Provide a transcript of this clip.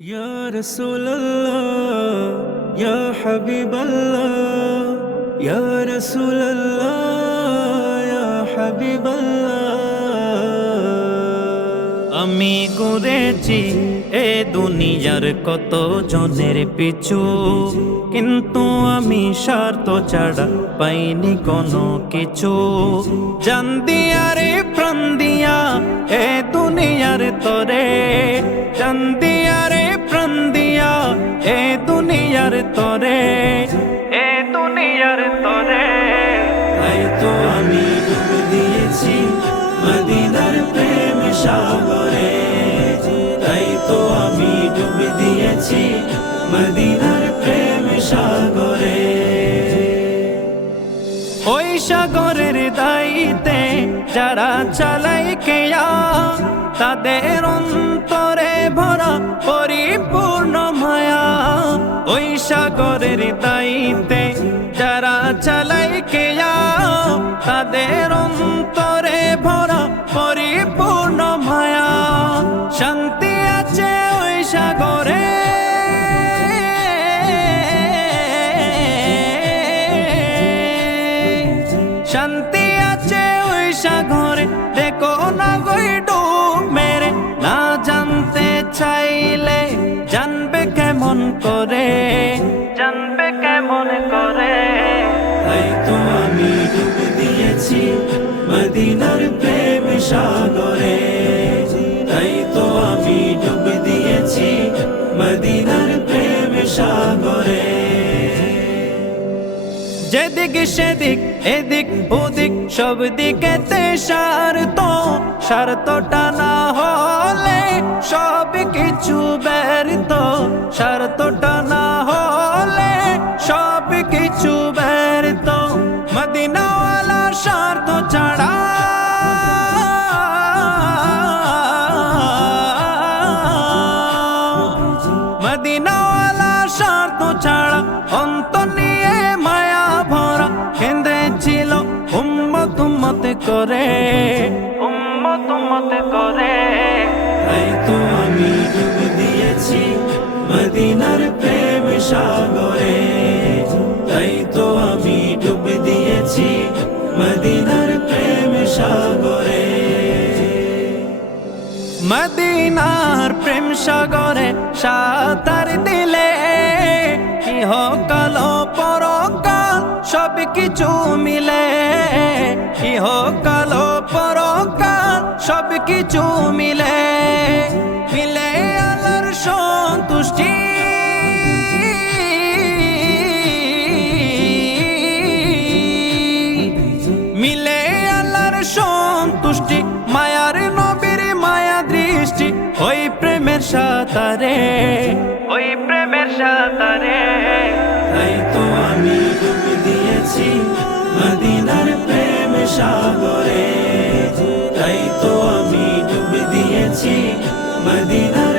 يا رسول الله يا حبيب الله يا رسول الله يا حبيب الله আমি ঘুরেছি এ দুনিয়ার কত জনের পিছু কিন্তু আমি স্বার্থ ছাড়া পাইনি কোনো কিছু জান দিয়া রে প্রাণ দিয়া এ দুনিয়ার তরে তরে। এ দুনিয়ার তরে। তাই তো আমি ডুব দিয়েছি মদিনার প্রেম সাগরে। তাই তো আমি ডুব দিয়েছি মদিনার প্রেম সাগরে। ওই সাগরের দাইতে যারা চালাই কেয়া তাদের অন্তরে ভরা পরিপূর্ণ সাগরের দাইতে যারা চালাই কেয়া, তাদের অন্তরে ভরা পরিপূর্ণ মায়া। শান্তি আছে ওই সাগরে। শান্তি আছে ওই সাগরে। দেখো না গই ডুব মেরে না জানতে চাইলে জানবে কেমন করে? জানবে কেমন করে? তাই তো আমি ডুব দিয়েছি মদিনার প্রেম সাগরে। তাই তো আমি ডুব দিয়েছি মদিনার প্রেম সাগরে। যেদিক সেদিক এদিক ওদিক সব দিকেতে স্বার্থ স্বার্থটা না হলে সব কিছু ব্যর্থ। স্বার্থটা না হলে সব কিছু ব্যর্থ। মদিনাওয়ালা স্বার্থ ছাড়া মদিনাওয়ালা স্বার্থ ছাড়া অন্ত নিয়ে মায়া ভরা কেন্দ্রে ছিল উম্মত উম্মত করে। উম্মত উম্মত করে। আমি ডুব দিয়েছি মদিনার প্রেম সাগরে। তাই আমি ডুব দিয়েছি মদিনার প্রেম সাগরে। মদিনার প্রেম সাগরে সাঁতার দিলে ইহকাল পরকাল সব কিছু মিলে ইহকাল পরকাল সব কিছু মিলে মিলে আলার সন্তুষ্টি। মিলে আল্লাহর সন্তুষ্টি মায়ার নবীর মায়া দৃষ্টি ওই প্রেমের সাঁতারে। ওই প্রেমের সাঁতারে। তাই তো আমি ডুব দিয়েছি মদিনার প্রেম সাগরে। তাই তো